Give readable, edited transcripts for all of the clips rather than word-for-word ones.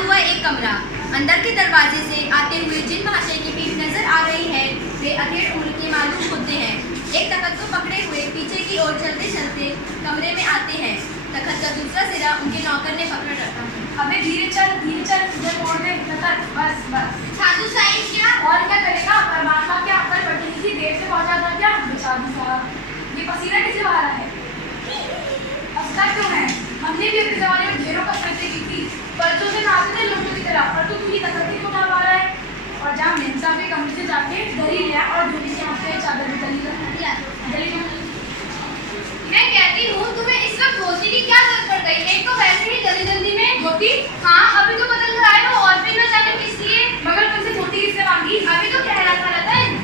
हुआ एक कमरा। अंदर के दरवाजे से आते हुए जिन महाशय की पीठ नजर आ रही है वे अधेड़ उम्र के मालूम होते हैं। एक तखत को पकड़े हुए पीछे की ओर चलते चलते कमरे में आते हैं। तखत का दूसरा सिरा उनके नौकर ने पकड़ रखा है। अबे धीरे चल इधर मोड़ दे तखत, बस। साधु साहिब क्या? और क्या करेगा परमात्मा, क्या अकल पड़ी थी, देर से पहुंचा था क्या बेचारी साहब। ये पसीना किसे बहा रहा है? हंसता क्यों है? हमने भी अपने जमाने में ढेरों कसरतें की थी, परसों से नहाते थे लोगों की तरह, पर तू पूरी कसरत नहीं उठा पा रहा है। और जहाँ मेहनता के कमरे से जाके दरी लिया और धोनी से आपसे चादर भी जली मैं कहती हूँ तुम्हें इस वक्त धोती की क्या जरूरत पड़ गई? एक तो वैसे ही जल्दी में धोती। हाँ, अभी तो बदल कर आए हो और फिर न जाने किस लिए। मगर तुमसे धोती किसने मांगी? अभी तो कह रहा था रतन।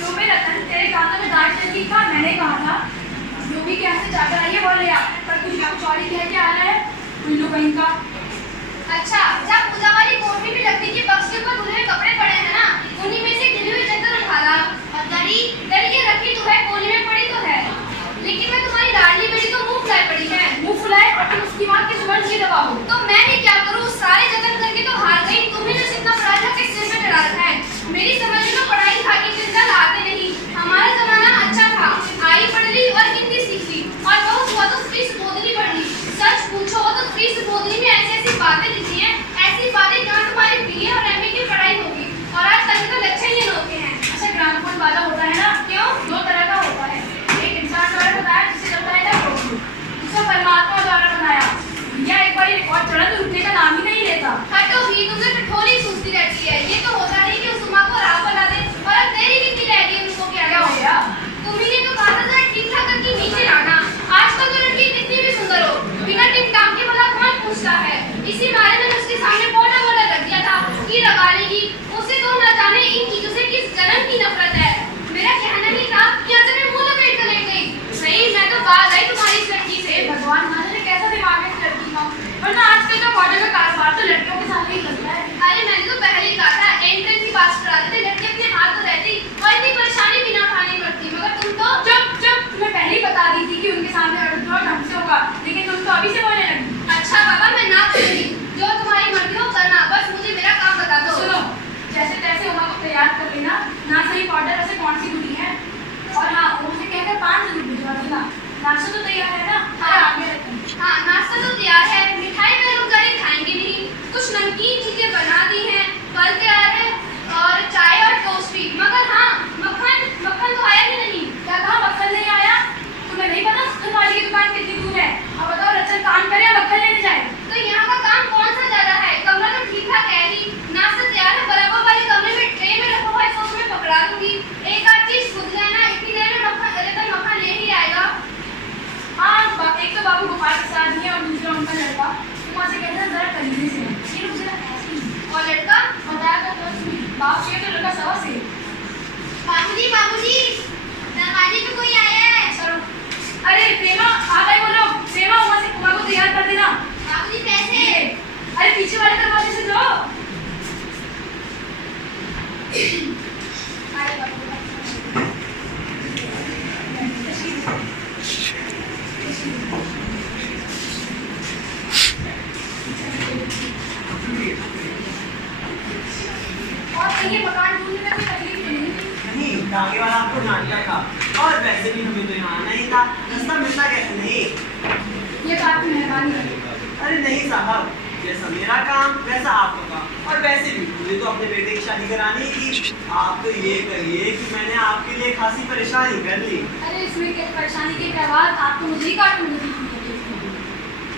जो भी रतन, तेरे कानों में दांत चलती था, मैंने कहा था जो भी क्या से चादर आई है वो ले आ, पर तुझे कुछ और ही कह के आ रहा है उल्लू कहीं का। अच्छा, जब पूजा वाली कोठरी में लकड़ी के बक्से के ऊपर धुले हुए कपड़े पड़े हैं ना, उन्हीं में से गिरी हुई चादर उठा ला। और दरी ये रखी तो है, कोने में पड़ी तो है, लेकिन मैं तुम्हारी लाडली बेटी तो मुंह फुलाए पड़ी है। मुंह फुलाए और तुम उसकी मां की जुबान की दबा हो। तो मैं ही क्या करूँ? सारे जतन करके तो हार गई। तुम्हें जो इतना पढ़ा था किस सिर में चढ़ा रखा है? मेरी समझ में पढ़ाई लिखाई की चिंता लाते नहीं। हमारा जमाना अच्छा था, आई पढ़ ली और हिंदी सीख ली, और बहुत हुआ तो फ्री सुबोधनी पढ़ ली। सच पूछो तो फ्री सुबोधनी में ऐसी बातें लिखी हैं, ऐसी बातें जहाँ तुम्हारी बीए और एमए की पढ़ाई होगी, और आज तक तो लक्षण ही लोग हैं। अच्छा, ग्रामोफोन वाला होता है ना, क्यों? दो तरह का होता है, एक इंसान द्वारा बनाया जिसे चलता है ना रोक, दूसरा परमात्मा द्वारा बनाया। यह एक बार रिकॉर्ड चढ़ा तो रुकने का नाम ही नहीं लेता। हटो भी, तुमसे ठिठोली सूझती रहती है। ये तो होता नहीं कि उस उमा को राह पर ला दे, और अब तेरी नीति रह गई उनको क्या हो गया? तुम्ही ने तो कहा था जरा ठीक ठाक करके नीचे लाना। आजकल तो लड़की कितनी भी सुंदर हो, बिना टिक टाक के भला कौन पूछता है? इसी मारे मैंने उसके सामने पोटा वोटा रख दिया था कि लगा लेगी। उसे तो न जाने इन चीजों से किस जन्म की नफरत है। मेरा कहना ही था कि आज मैं मुंह लपेट कर लेट गई। नहीं, मैं तो बात आई तुम्हारी इस लड़की से। भगवान जाने कैसा दिमाग है इस लड़की का, वरना आजकल तो मॉडल का कारोबार तो लड़कियों के साथ ही चलता है। अरे मैंने तो पहले ही कहा था, एंट्रेंस की पास करा देते, लड़की अपने हाथ तो रहती और इतनी परेशानी भी ना उठानी पड़ती। मगर तुम तो चुप, तुम्हें पहले ही बता दी थी कि उनके सामने अड़क जाओ ढंग से होगा, लेकिन तुम तो अभी से बोलने लगी। अच्छा बाबा, मैं ना करूंगी, जो तुम्हारी मर्जी हो करना, बस मुझे मेरा काम बता दो। सुनो, जैसे तैसे उमा को तैयार कर लेना, ना सही पाउडर वैसे कौन सी बुरी है। और हाँ, उनसे कहकर 5 जरूर भिजवा देना। नाश्ता तो तैयार है ना? हाँ। आगे रखें। हाँ, नाश्ता तो तैयार है, मिठाई में लोग जाने खाएंगे नहीं, कुछ नमकीन चीजें बना दी हैं, फल तैयार है, और चाय और टोस्ट भी। मगर हाँ, मक्खन तो आया ही नहीं। क्या कहा मक्खन नहीं आया? तुम्हें नहीं पता मक्खन वाली की दुकान कितनी दूर है? अब बताओ, रचन काम करे या मक्खन लेने जाए? तो यहाँ का काम कौन सा ज्यादा है? कमरा तो ठीक ठाक है ही, नाश्ता तैयार है, बराबर वाले कमरे में ट्रे में रखा हुआ है, तो उसमें पकड़ा दूंगी। एक आध चीज खुद लेना, इतनी देर में मक्खन ले ही आएगा। हाँ, एक तो बाबू गोपाल प्रसाद है और दूसरा उनका लड़का। तुम वहाँ से कहते हैं जरा करीबी से ये मुझे ऐसे ही। और लड़का बताया था तो बाप से तो लड़का 1.25 से। बाबूजी, दरवाजे पे कोई आया है। चलो, अरे प्रेमा आ गए वो लोग। प्रेमा, उमा से उमा को तैयार कर देना। बाबूजी कैसे? अरे पीछे वाले दरवाजे से जाओ। अरे बाबू, और कहीं मकान ढूंढने में कोई तकलीफ तो नहीं? नहीं, आगे वाला आपको जानता था, और वैसे भी हमें तो यहाँ आना ही था, रास्ता मिलता कैसे नहीं। ये तो आपकी मेहरबानी है। अरे नहीं साहब, जैसा मेरा काम वैसा आपका काम, और वैसे भी मुझे तो अपने बेटे की शादी करानी थी। आप तो ये कहिए कि मैंने आपके लिए खासी परेशानी कर ली। अरे इसमें क्या परेशानी की क्या बात, आप तो मुझे ही काटूंगी।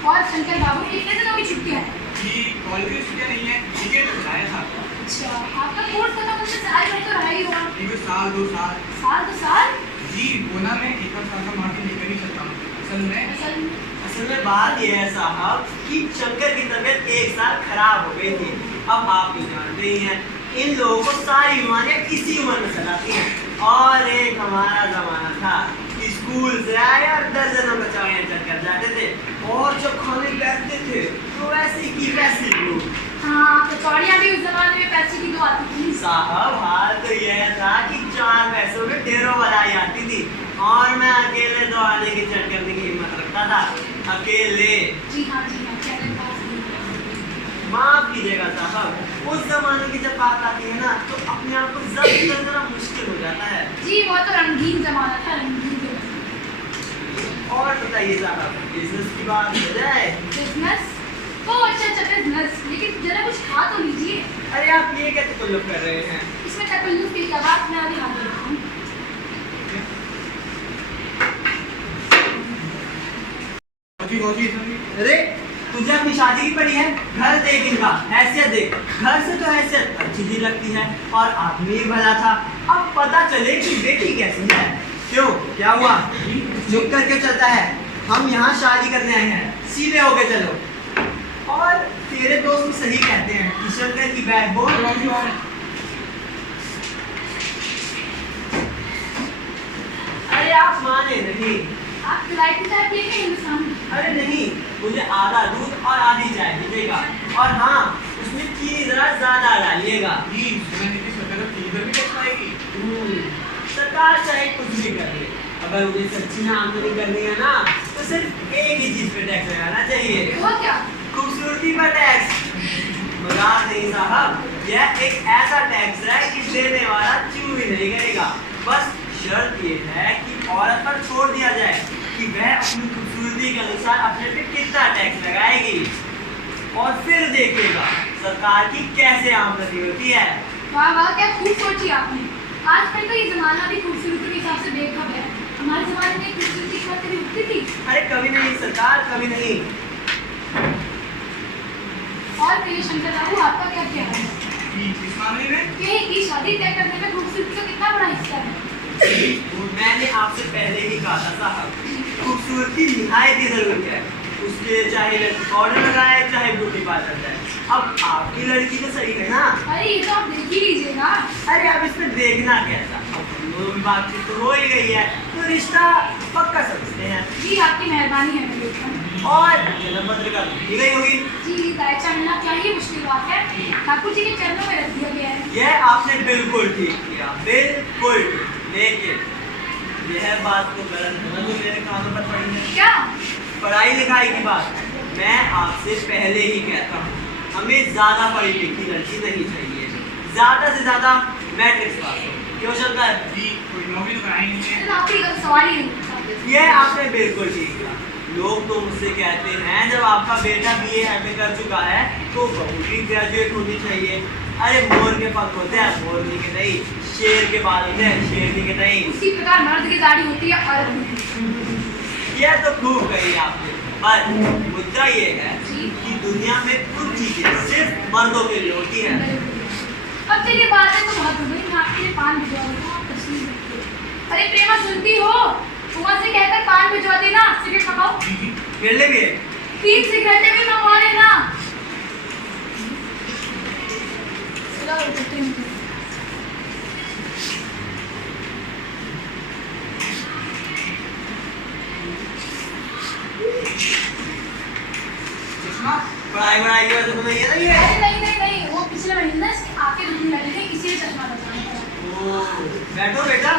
और शंकर बाबू, कितने दिनों की छुट्टियाँ हैं? जी, कॉलेज की छुट्टियाँ नहीं है, टिकट तो बताया था। अच्छा, आपका कोर्स खत्म होने से 4 साल तो रहा ही होगा। एक साल 2 साल। साल 2 साल? जी, बोना में एक साल का मार्केट लेकर ही चलता हूँ। असल में बात यह है साहब कि शंकर की तबीयत 1 साल खराब हो गई थी। अब आप तो जानते ही हैं, इन लोगों को सारी बीमारियां इसी उम्र में सताती हैं। और एक हमारा जमाना था कि स्कूल से आए और दर्जनों बच्चे चक्कर जाते थे, और जब खाने बैठते थे तो वैसे की वैसी भूख। हाँ, कचौड़ियाँ भी उस जमाने में पैसे की 2 आती थी। साहब, हाल तो यह था कि 4 पैसों में ढेरों बधाई आती थी, और मैं अकेले तो आने की चढ़ करने की हिम्मत रखता था। अकेले। जी हाँ, कहने पास माफ कीजिएगा साहब, उस जमाने की जब बात आती है ना तो अपने आप को जब्त करना जरा मुश्किल हो जाता है। जी वो तो रंगीन जमाना था, रंगीन जमाना। और बताइए साहब, बिजनेस की बात हो जाए। बिजनेस? ओ अच्छा बिजनेस, लेकिन जरा कुछ खा तो लीजिए। अरे आप ये क्या तकल्लुफ़ कर रहे हैं? इसमें तकल्लुफ़ की क्या बात, मैं अभी हाथ देता हूँ। कौची अरे तुझे अपनी शादी की पड़ी है, घर देख इनका, हैसियत देख। घर से तो हैसियत अच्छी ही लगती है और आदमी भी भला था। अब पता चले कि बेटी कैसी है। क्यों, क्या हुआ? चुप करके चलता है? हम यहाँ शादी करने आए हैं, सीधे होके चलो। और तेरे दोस्त भी सही कहते हैं कि शंकर की बैकबोन। अरे आप माने नहीं। आप इलायची चाय पिए क्या हिंदुस्तान? अरे नहीं, मुझे आधा दूध और आधी चाय दीजिएगा। और हाँ, उसमें चीनी जरा ज्यादा डालिएगा। सरकार चाहे कुछ भी कर ले, अगर उन्हें सच्ची में आमदनी करनी है ना तो सिर्फ एक ही चीज पे टैक्स लगाना चाहिए। वो क्या? खूबसूरती पर टैक्स। मजाक नहीं साहब, यह एक ऐसा टैक्स है कि देने वाला चू भी नहीं करेगा। बस शर्त ये है कि औरत पर छोड़ दिया जाए कि वह अपनी खूबसूरती के अनुसार अपने पे कितना टैक्स लगाएगी, और फिर देखिएगा सरकार की कैसे आमदनी होती है। वाह वाह, क्या खूब सोची आपने। आजकल तो ये जमाना भी खूबसूरती के हिसाब से बेखबर है। हमारे जमाने में खूबसूरती की बात कभी उठती थी? अरे कभी नहीं सरकार, कभी नहीं। और कहिए शंकर बाबू, आपका क्या ख्याल है? इस मामले में की शादी तय करने में खूबसूरती का कितना बड़ा हिस्सा है? मैंने आपसे पहले ही कहा था साहब, खूबसूरती निहायत ही जरूरी है। उसके चाहे लड़की पाउडर लगाए, चाहे ब्यूटी पार्लर जाए। अब आपकी लड़की तो सही है ना? अरे ये तो आप देख ही लीजिएगा। अरे अब इसमें देखना कैसा, अब हम लोगों की बातचीत तो हो ही गई है तो रिश्ता पक्का समझते हैं। जी आपकी मेहरबानी है मेरे ऊपर। और जन्म पत्रिका दी गई होगी। जी दायचा मिलना क्या ही मुश्किल बात है, ठाकुर जी के चरणों में रख दिया गया है। यह आपने बिल्कुल ठीक किया, बिल्कुल। लेकिन यह बात तो गलत है ना जो मेरे कानों पर पड़ी है। क्या? पढ़ाई लिखाई की बात। मैं आपसे पहले ही कहता हूँ, हमें ज्यादा पढ़ी लिखी लड़की नहीं चाहिए, ज्यादा से ज्यादा मैट्रिक्स पास हो। क्यों शंकर? जी कोई नौकरी तो कराई नहीं है। तो आपकी सवाल ही नहीं। यह आपने बिल्कुल ठीक किया। लोग तो मुझसे कहते हैं जब आपका बेटा BA MA कर चुका है तो बहू भी ग्रेजुएट होनी चाहिए। अरे मोर के पंख होते हैं मोरनी के नहीं, शेर के बाल होते हैं शेरनी के नहीं। उसी प्रकार मर्द की दाढ़ी होती है औरत की। यह तो खूब कही आपने, पर मुद्दा ये है कि दुनिया में कुछ चीजें सिर्फ मर्दों के लिए होती हैं। अब चलिए बात है तो बहुत हो गई, मैं आपके लिए पान भिजवा देता हूँ, आप तस्वीर देखिए। अरे प्रेमा सुनती हो? कुमार से कहकर पान भिजवा देना, सिगरेट पकाओ। मेरे लिए भी है। 3 सिगरेटें भी मंगवा लेना। चलो उठते हैं। चश्मा पढ़ाई वढ़ाई की वजह से तुम्हें ये नहीं है? अरे नहीं, वो पिछले महीने इसकी आंखें दुखने लगी थी, इसीलिए चश्मा लगवाना पड़ा। ओह, बैठो बेटा।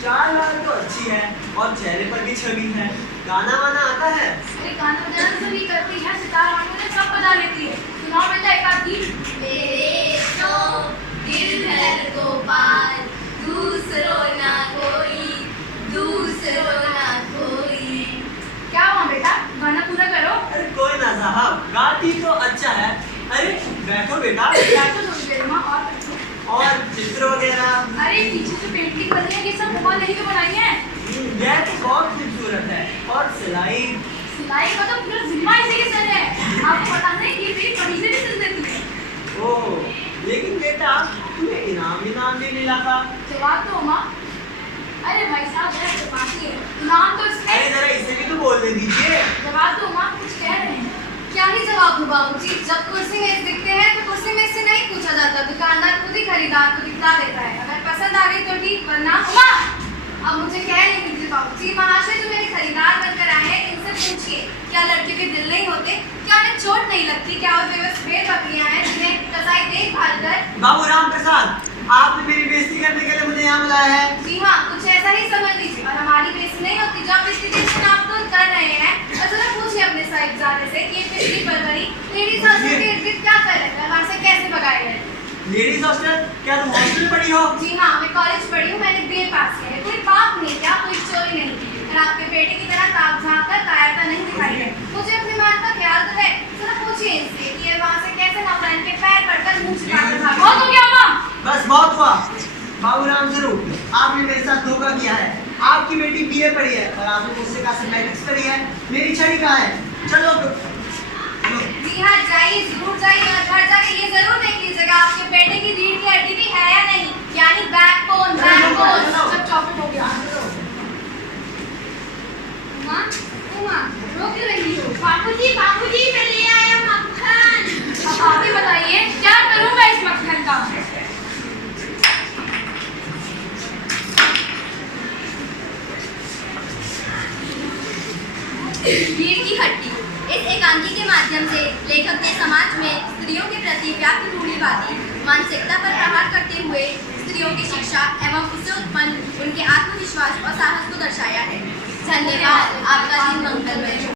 चाल वाल तो अच्छी है और चेहरे पर भी छवि है। गाना वाना आता है? अरे गाना बजाना तो भी करती है, सितार वांगू सब बजा लेती है। सुनाओ बेटा एक आध गीत। मेरे तो दिल है गोपाल, दूसरो ना कोई, दूसरो ना कोई। क्या हुआ बेटा, गाना पूरा करो। अरे कोई ना साहब, गाती तो अच्छा है। अरे बैठो बेटा। बैठो थोड़ी देर में और बैठो। और चित्र वगैरह? अरे पीछे जो पेंटिंग बनी है ये सब बुआ नहीं तो बनाई है। यह तो बहुत खूबसूरत है। और सिलाई का तो पूरा जिम्मा इसी के सर है। आपको पता नहीं ये मेरी कमी से भी सिल देती है। ओह, लेकिन बेटा तुम्हें इनाम भी मिला था। जवाब दो माँ। अरे भाई साहब मेरा चपाती है, इनाम तो इसमें। अरे जरा इसे भी तो बोलने दीजिए। जवाब दो माँ, कुछ कह रहे हैं। क्या ही जवाब दूँ बाबूजी, जब कुर्सी मेज दिखते हैं तो कुर्सी मेज से नहीं पूछा जाता, दुकानदार खुद ही खरीदार को दिखला देता है। अगर पसंद आ गई तो ठीक, वरना हुआ। अब मुझे कह नहीं दीजिए बाबूजी। महाशय जो मेरे खरीदार बनकर आए हैं इनसे पूछिए, क्या लड़कियों के दिल नहीं होते? क्या उन्हें चोट नहीं लगती? क्या वो बेबस बकरियां हैं जिन्हें कसाई देखभाल कर। बाबू राम प्रसाद, आपने मेरी बेइज्जती करने के लिए मुझे यहाँ बुलाया है। जी हाँ, कुछ ऐसा ही समझ लीजिए। और हमारी बेइज्जती नहीं होती जो आप पिछली दिन से नापतोल कर रहे हैं। और जरा पूछिए अपने साहिबजादे से कि ये पिछली फरवरी लेडीज हॉस्टल के इर्द गिर्द वहाँ से कैसे भगाए गए? Ladies hostel? क्या तुम हॉस्टल में पढ़ी हो? जी हाँ, मैं कॉलेज पढ़ी हूँ, मैंने बीए पास किया है। कोई पाप नहीं क्या, कोई चोरी नहीं की। और आपके बेटे की तरह ताक झाँक कर कायरता नहीं दिखाई है। मुझे अपनी मान का ख्याल तो है। जरा पूछिए इनसे कि ये वहाँ से कैसे नौकरानी के पैर पड़कर मुँह छिपाकर भागे। बहुत हो गया माँ। बस बहुत हुआ। बाबूराम जरूर, आपने मेरे साथ धोखा किया है। आपकी बेटी बीए पढ़ी है और आपने मुझसे कॉस्मेटिक्स पढ़ी है। मेरी छड़ी कहाँ है? चलो जी हाँ, जाइए, जरूर जाइए और घर जाके ये जरूर देख लीजिएगा आपके बेटे की रीढ़ की हड्डी भी है या नहीं, यानी बैकबोन। सब चौपट हो गया। माँ, ओ माँ, रो क्यों रही हो? बाबूजी, मैं ले आया मक्खन। अब आप ही बताइए, क्या करूँ मैं इस मक्खन का? रीढ़ की हड्डी। इस एकांकी के माध्यम से लेखक ने समाज में स्त्रियों के प्रति व्याप्त रूढ़िवादी मानसिकता पर प्रहार करते हुए स्त्रियों की शिक्षा एवं उससे उत्पन्न उनके आत्मविश्वास और साहस को दर्शाया है। धन्यवाद। आपका दिन मंगलमय हो।